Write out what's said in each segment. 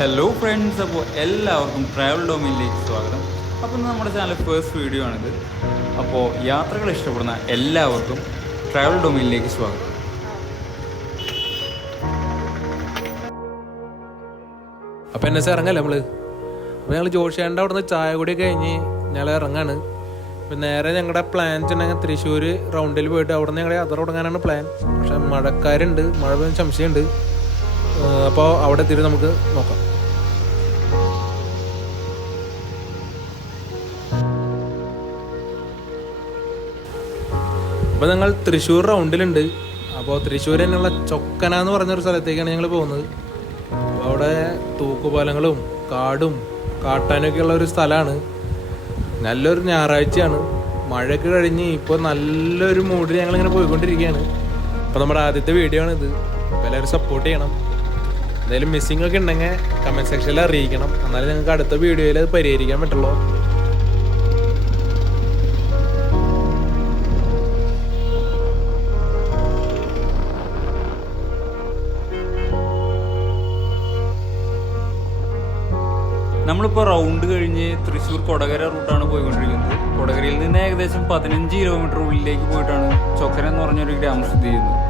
Hello friends അപ്പോൾ എല്ലാവർക്കും travel ഡോമിലേക്ക് സ്വാഗതം. അപ്പോൾ നമ്മുടെ ചാനൽ ഫേസ്റ്റ് വീഡിയോ ആണിത്. അപ്പോൾ യാത്രകൾ ഇഷ്ടപ്പെടുന്ന എല്ലാവർക്കും ട്രാവൽ ഡോമിലേക്ക് സ്വാഗതം. അപ്പോൾ എന്നെ ഇറങ്ങല്ലേ നമ്മൾ അപ്പോൾ ഞങ്ങൾ ജോഷിയാണ്ട് അവിടുന്ന് ചായ കൂടി കഴിഞ്ഞ് ഞങ്ങൾ ഇറങ്ങാണ്. ഇപ്പം നേരെ ഞങ്ങളുടെ പ്ലാൻ വെച്ചിട്ടുണ്ടെങ്കിൽ തൃശ്ശൂർ റൗണ്ടിൽ പോയിട്ട് അവിടെ നിന്ന് ഞങ്ങളുടെ യാത്ര തുടങ്ങാനാണ് പ്ലാൻ പക്ഷെ മഴക്കാരുണ്ട് മഴ പെയ്യാൻ സംശയമുണ്ട്. അപ്പോൾ അവിടെ എത്തിയിട്ട് നമുക്ക് നോക്കാം. അപ്പോൾ ഞങ്ങൾ തൃശ്ശൂർ റൗണ്ടിലുണ്ട്. അപ്പോൾ തൃശ്ശൂർ തന്നെയുള്ള ചൊക്കന എന്ന് പറഞ്ഞൊരു സ്ഥലത്തേക്കാണ് ഞങ്ങൾ പോകുന്നത്. അപ്പോൾ അവിടെ തൂക്കുപാലങ്ങളും കാടും കാട്ടാനൊക്കെ ഉള്ള ഒരു സ്ഥലമാണ് നല്ലൊരു ഞായറാഴ്ചയാണ്. മഴയൊക്കെ കഴിഞ്ഞ് ഇപ്പോൾ നല്ലൊരു മൂഡിൽ ഞങ്ങൾ ഇങ്ങനെ പോയിക്കൊണ്ടിരിക്കുകയാണ്. അപ്പോൾ നമ്മുടെ ആദ്യത്തെ വീഡിയോ ആണ് ഇത് എല്ലാവരും സപ്പോർട്ട് ചെയ്യണം. എന്തെങ്കിലും മിസ്സിംഗ് ഒക്കെ ഉണ്ടെങ്കിൽ കമന്റ് സെക്ഷനിൽ അറിയിക്കണം. എന്നാലും ഞങ്ങൾക്ക് അടുത്ത വീഡിയോയിൽ അത് പരിഹരിക്കാൻ പറ്റുള്ളൂ. നമ്മളിപ്പോൾ റൗണ്ട് കഴിഞ്ഞ് തൃശ്ശൂർ കൊടകര റൂട്ടാണ് പോയിക്കൊണ്ടിരിക്കുന്നത്. കൊടകരയിൽ നിന്ന് ഏകദേശം പതിനഞ്ച് കിലോമീറ്റർ ഉള്ളിലേക്ക് പോയിട്ടാണ് ചൊക്കര എന്ന് പറഞ്ഞൊരു ഗ്രാമം സ്ഥിതി ചെയ്യുന്നത്.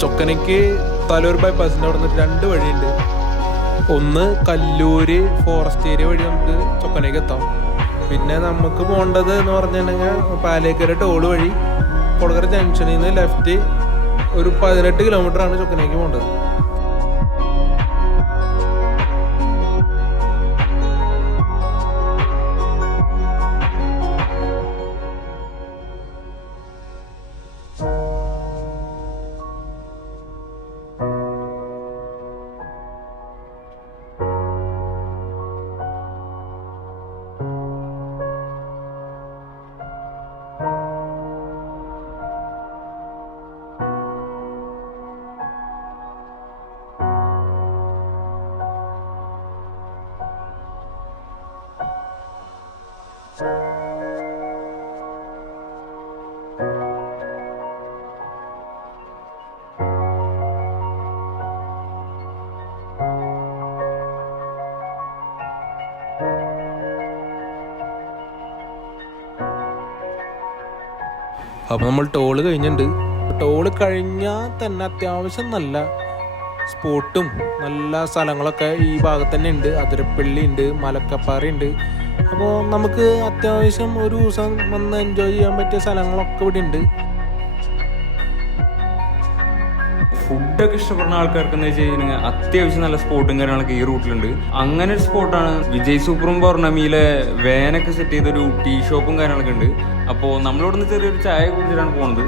ചൊക്കനയ്ക്ക് തലൂർ ബൈപ്പാസിന്റെ അവിടെ നിന്ന് രണ്ട് വഴിയുണ്ട്. ഒന്ന് കല്ലൂര് ഫോറസ്റ്റ് ഏരിയ വഴി നമുക്ക് ചൊക്കനയ്ക്ക് എത്താം. പിന്നെ നമുക്ക് പോകേണ്ടത് എന്ന് പറഞ്ഞിട്ടുണ്ടെങ്കിൽ പാലേക്കര ടോൾ വഴി. കൊടകര ജംഗ്ഷനിൽ നിന്ന് ലെഫ്റ്റ് ഒരു പതിനെട്ട് കിലോമീറ്റർ ആണ് ചൊക്കനയ്ക്ക് പോകേണ്ടത് അപ്പോൾ നമ്മൾ ടോൾ കഴിഞ്ഞിട്ടുണ്ട്. ടോൾ കഴിഞ്ഞാൽ തന്നെ അത്യാവശ്യം നല്ല സ്പോട്ടും നല്ല സ്ഥലങ്ങളൊക്കെ ഈ ഭാഗത്ത് തന്നെ ഉണ്ട്. അതിരപ്പള്ളി ഉണ്ട് മലക്കപ്പാറ ഉണ്ട്. അപ്പോൾ നമുക്ക് അത്യാവശ്യം ഒരു ദിവസം വന്ന് എൻജോയ് ചെയ്യാൻ പറ്റിയ സ്ഥലങ്ങളൊക്കെ ഇവിടെ ഉണ്ട്. ഫുഡൊക്കെ ഇഷ്ടപ്പെടുന്ന ആൾക്കാർക്ക് എന്ന് വെച്ച് കഴിഞ്ഞാൽ അത്യാവശ്യം നല്ല സ്പോട്ടും കാര്യങ്ങളൊക്കെ ഈ റൂട്ടിലുണ്ട്. അങ്ങനെ ഒരു സ്പോട്ടാണ് വിജയ് സൂപ്പറും പൗർണമിയിലെ വേനൊക്കെ സെറ്റ് ചെയ്തൊരു ടീ ഷോപ്പും കാര്യങ്ങളൊക്കെ ഉണ്ട്. അപ്പോൾ നമ്മളിവിടുന്ന് ചെറിയൊരു ചായ കുടിച്ചിട്ടാണ് പോണത്.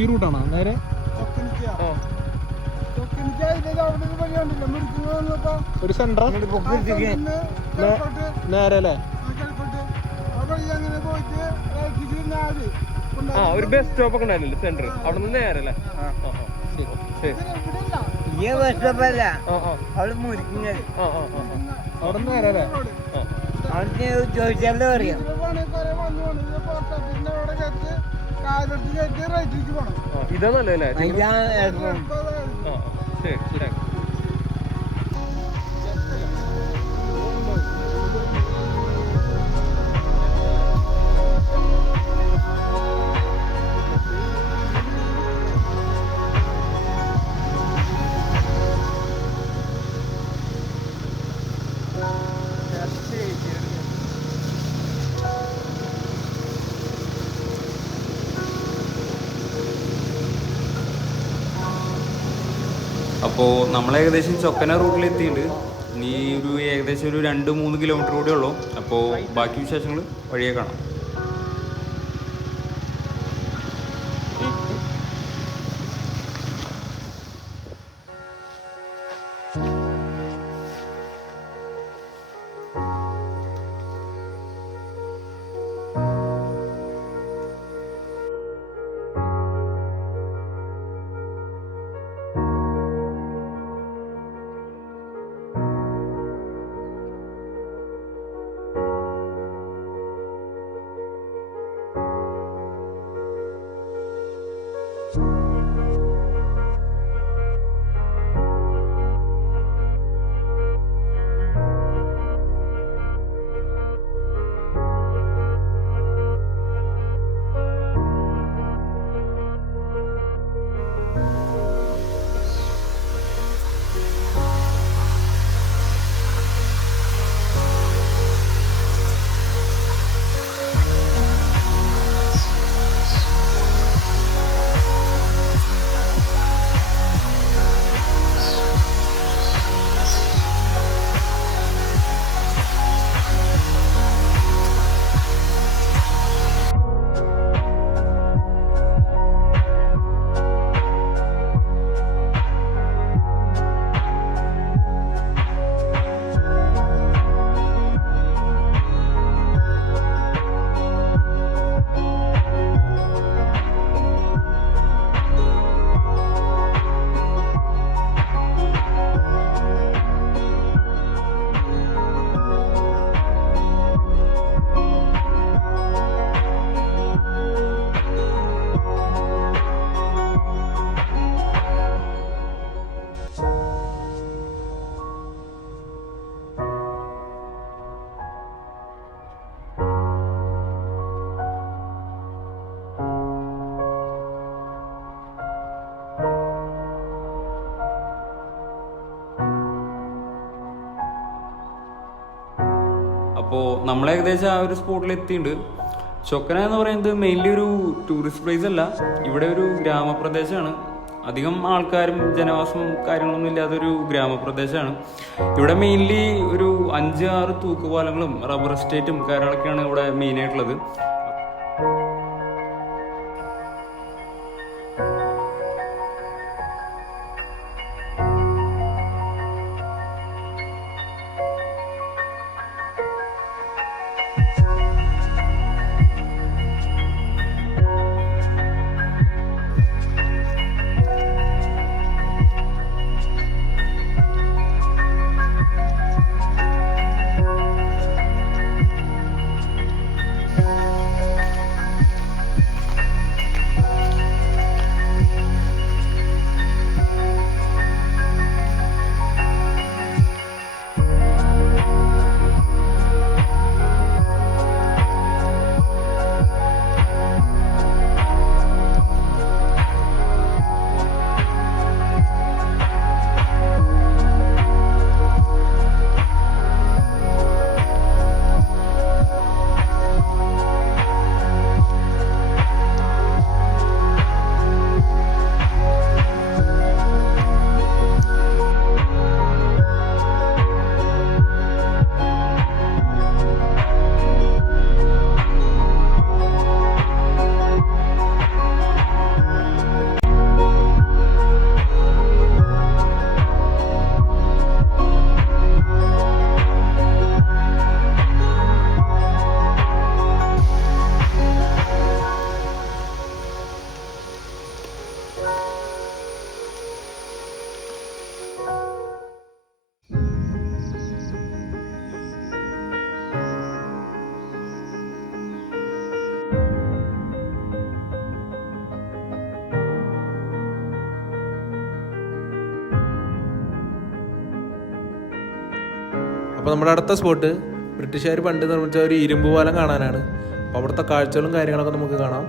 ഈ റൂട്ടാണോ? നേരെ? ഒരു സെന്റർ? നേരെ അല്ലേ? ആ ഒരു ബസ് സ്റ്റോപ്പ് ഒക്കെ ഉണ്ടായിരുന്നില്ല സെന്റർ? അവിടെ നിന്ന് നേരെ അല്ലേ? ഈ വർഷപ്പല്ല ആ ആ അവൾ മുരിക്കുന്നത്. അവിടെ നിന്ന് നേരെ അല്ലേ? ആ ചോദിച്ചാലേ അറിയാം ഇതാ നല്ലതല്ലേ. ശരി ശരി അപ്പോൾ നമ്മൾ ഏകദേശം ചൊക്കന റൂട്ടിലെത്തിയിട്ടുണ്ട് ഇനി ഒരു ഏകദേശം ഒരു രണ്ട് മൂന്ന് കിലോമീറ്റർ കൂടെ ഉള്ളൂ. അപ്പോൾ ബാക്കി വിശേഷങ്ങൾ വഴിയെ കാണാം. നമ്മൾ ഏകദേശം ആ ഒരു സ്പോട്ടിൽ എത്തിയിട്ടുണ്ട് ചൊക്കന എന്ന് പറയുന്നത് മെയിൻലി ഒരു ടൂറിസ്റ്റ് പ്ലേസ് അല്ല. ഇവിടെ ഒരു ഗ്രാമപ്രദേശമാണ് അധികം ആൾക്കാരും ജനവാസവും കാര്യങ്ങളൊന്നും ഇല്ലാത്തൊരു ഗ്രാമപ്രദേശമാണ് ഇവിടെ മെയിൻലി ഒരു അഞ്ച് ആറ് തൂക്കുപാലങ്ങളും റബ്ബർ എസ്റ്റേറ്റും കാര്യങ്ങളൊക്കെയാണ് ഇവിടെ മെയിനായിട്ടുള്ളത് അപ്പോൾ നമ്മുടെ അടുത്ത സ്പോട്ട് ബ്രിട്ടീഷുകാർ പണ്ട് നിർമ്മിച്ച ഒരു ഇരുമ്പ് പാലം കാണാനാണ്. അപ്പോൾ അവിടുത്തെ കാഴ്ചകളും കാര്യങ്ങളൊക്കെ നമുക്ക് കാണാം.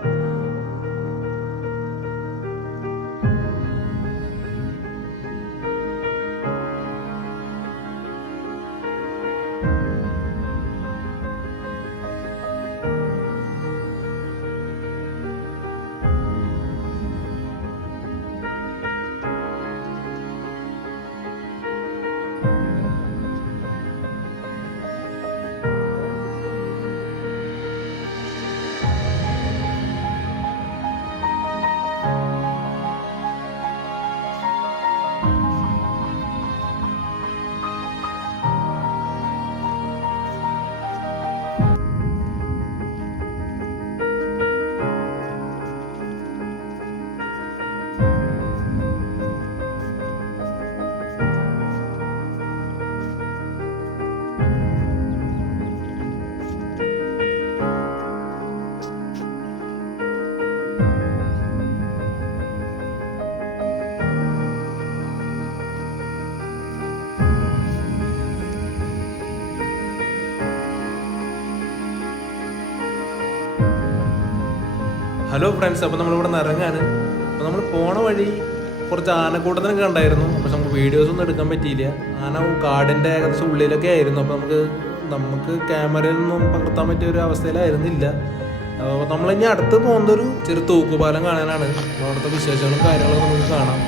ഹലോ ഫ്രണ്ട്സ് അപ്പോൾ നമ്മളിവിടെ നിന്ന് ഇറങ്ങാണ്. അപ്പോൾ നമ്മൾ പോണ വഴി കുറച്ച് ആനക്കൂട്ടത്തിനൊക്കെ ഉണ്ടായിരുന്നു പക്ഷെ നമുക്ക് വീഡിയോസ് ഒന്നും എടുക്കാൻ പറ്റിയില്ല. ആന കാടിന്റെ ഏകദേശം ഉള്ളിലൊക്കെ ആയിരുന്നു. അപ്പോൾ നമുക്ക് നമുക്ക് ക്യാമറയിലൊന്നും പകർത്താൻ പറ്റിയ ഒരു അവസ്ഥയിലായിരുന്നില്ല. അപ്പോൾ നമ്മളിനി അടുത്ത് പോകുന്നൊരു ചെറു തൂക്കുപാലം കാണാനാണ്. അവിടുത്തെ വിശേഷങ്ങളും കാര്യങ്ങളൊക്കെ നമുക്ക് കാണാം.